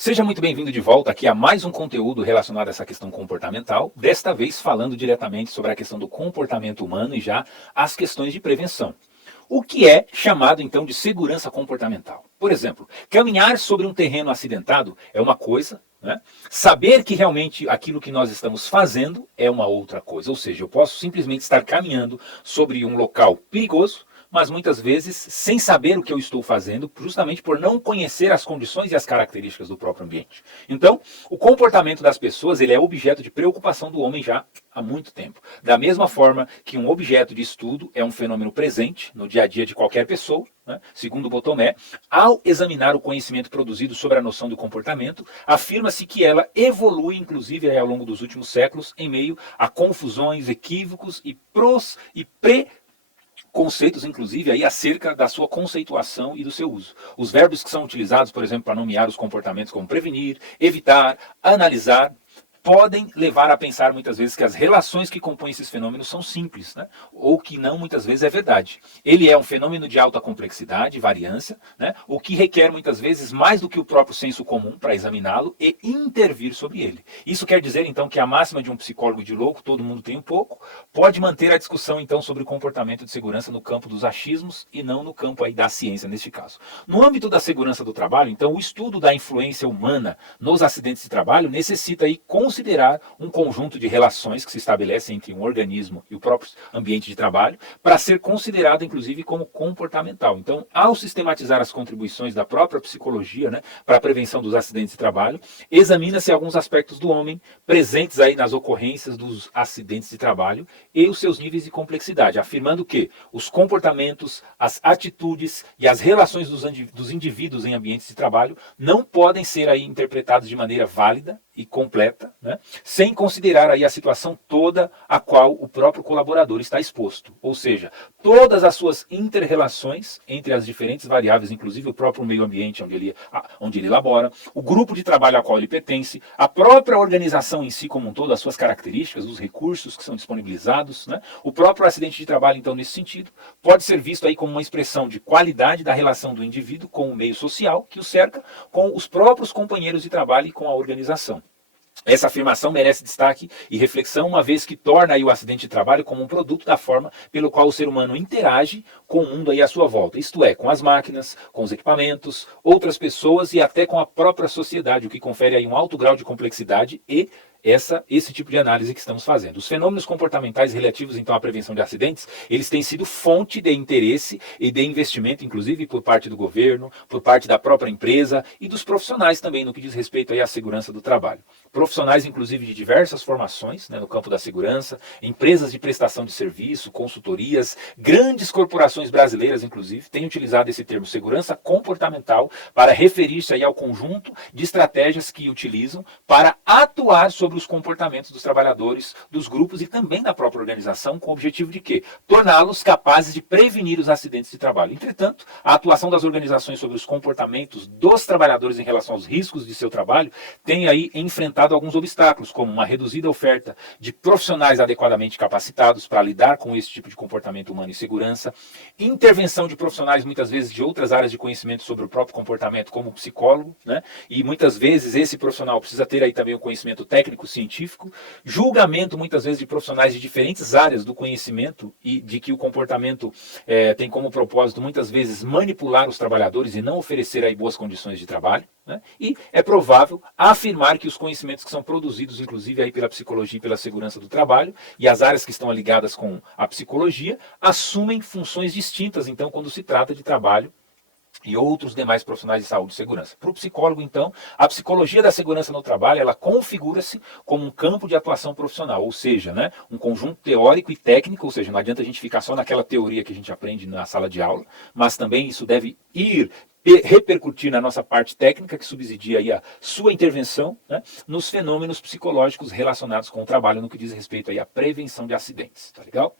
Seja muito bem-vindo de volta aqui a mais um conteúdo relacionado a essa questão comportamental, desta vez falando diretamente sobre a questão do comportamento humano e já as questões de prevenção. O que é chamado então de segurança comportamental? Por exemplo, caminhar sobre um terreno acidentado é uma coisa, né? Saber que realmente aquilo que nós estamos fazendo é uma outra coisa. Ou seja, eu posso simplesmente estar caminhando sobre um local perigoso, mas muitas vezes sem saber o que eu estou fazendo, justamente por não conhecer as condições e as características do próprio ambiente. Então, o comportamento das pessoas ele é objeto de preocupação do homem já há muito tempo. Da mesma forma que um objeto de estudo é um fenômeno presente no dia a dia de qualquer pessoa, né? Segundo Botomé, ao examinar o conhecimento produzido sobre a noção do comportamento, afirma-se que ela evolui, inclusive, ao longo dos últimos séculos, em meio a confusões, equívocos e conceitos, inclusive, aí acerca da sua conceituação e do seu uso. Os verbos que são utilizados, por exemplo, para nomear os comportamentos como prevenir, evitar, analisar, podem levar a pensar muitas vezes que as relações que compõem esses fenômenos são simples, né? Ou que não muitas vezes é verdade. Ele é um fenômeno de alta complexidade, variância, né? O que requer muitas vezes mais do que o próprio senso comum para examiná-lo e intervir sobre ele. Isso quer dizer então que a máxima de um psicólogo de louco, todo mundo tem um pouco, pode manter a discussão então sobre o comportamento de segurança no campo dos achismos e não no campo aí da ciência neste caso. No âmbito da segurança do trabalho, então, o estudo da influência humana nos acidentes de trabalho necessita aí considerar um conjunto de relações que se estabelecem entre um organismo e o próprio ambiente de trabalho para ser considerado, inclusive, como comportamental. Então, ao sistematizar as contribuições da própria psicologia, né, para a prevenção dos acidentes de trabalho, examina-se alguns aspectos do homem presentes aí nas ocorrências dos acidentes de trabalho e os seus níveis de complexidade, afirmando que os comportamentos, as atitudes e as relações dos indivíduos em ambientes de trabalho não podem ser aí interpretados de maneira válida e completa, né, sem considerar aí a situação toda a qual o próprio colaborador está exposto. Ou seja, todas as suas inter-relações entre as diferentes variáveis, inclusive o próprio meio ambiente onde ele elabora, o grupo de trabalho ao qual ele pertence, a própria organização em si como um todo, as suas características, os recursos que são disponibilizados, né, o próprio acidente de trabalho, então, nesse sentido, pode ser visto aí como uma expressão de qualidade da relação do indivíduo com o meio social que o cerca, com os próprios companheiros de trabalho e com a organização. Essa afirmação merece destaque e reflexão, uma vez que torna aí o acidente de trabalho como um produto da forma pelo qual o ser humano interage com o mundo aí à sua volta, isto é, com as máquinas, com os equipamentos, outras pessoas e até com a própria sociedade, o que confere aí um alto grau de complexidade e esse tipo de análise que estamos fazendo. Os fenômenos comportamentais relativos, então, à prevenção de acidentes, eles têm sido fonte de interesse e de investimento, inclusive por parte do governo, por parte da própria empresa e dos profissionais também, no que diz respeito aí à segurança do trabalho. Profissionais, inclusive, de diversas formações, né, no campo da segurança, empresas de prestação de serviço, consultorias, grandes corporações brasileiras, inclusive, têm utilizado esse termo segurança comportamental para referir-se aí ao conjunto de estratégias que utilizam para atuar sobre os comportamentos dos trabalhadores, dos grupos e também da própria organização, com o objetivo de quê? Torná-los capazes de prevenir os acidentes de trabalho. Entretanto, a atuação das organizações sobre os comportamentos dos trabalhadores em relação aos riscos de seu trabalho tem aí enfrentado alguns obstáculos, como uma reduzida oferta de profissionais adequadamente capacitados para lidar com esse tipo de comportamento humano e segurança, intervenção de profissionais muitas vezes de outras áreas de conhecimento sobre o próprio comportamento, como o psicólogo, né? E muitas vezes esse profissional precisa ter aí também o conhecimento técnico científico, julgamento muitas vezes de profissionais de diferentes áreas do conhecimento e de que o comportamento tem como propósito muitas vezes manipular os trabalhadores e não oferecer aí boas condições de trabalho, né? E é provável afirmar que os conhecimentos que são produzidos inclusive aí pela psicologia e pela segurança do trabalho e as áreas que estão ligadas com a psicologia assumem funções distintas então quando se trata de trabalho e outros demais profissionais de saúde e segurança. Para o psicólogo, então, a psicologia da segurança no trabalho, ela configura-se como um campo de atuação profissional, ou seja, né, um conjunto teórico e técnico, ou seja, não adianta a gente ficar só naquela teoria que a gente aprende na sala de aula, mas também isso deve repercutir na nossa parte técnica, que subsidia aí a sua intervenção, né, nos fenômenos psicológicos relacionados com o trabalho, no que diz respeito aí à prevenção de acidentes, tá legal?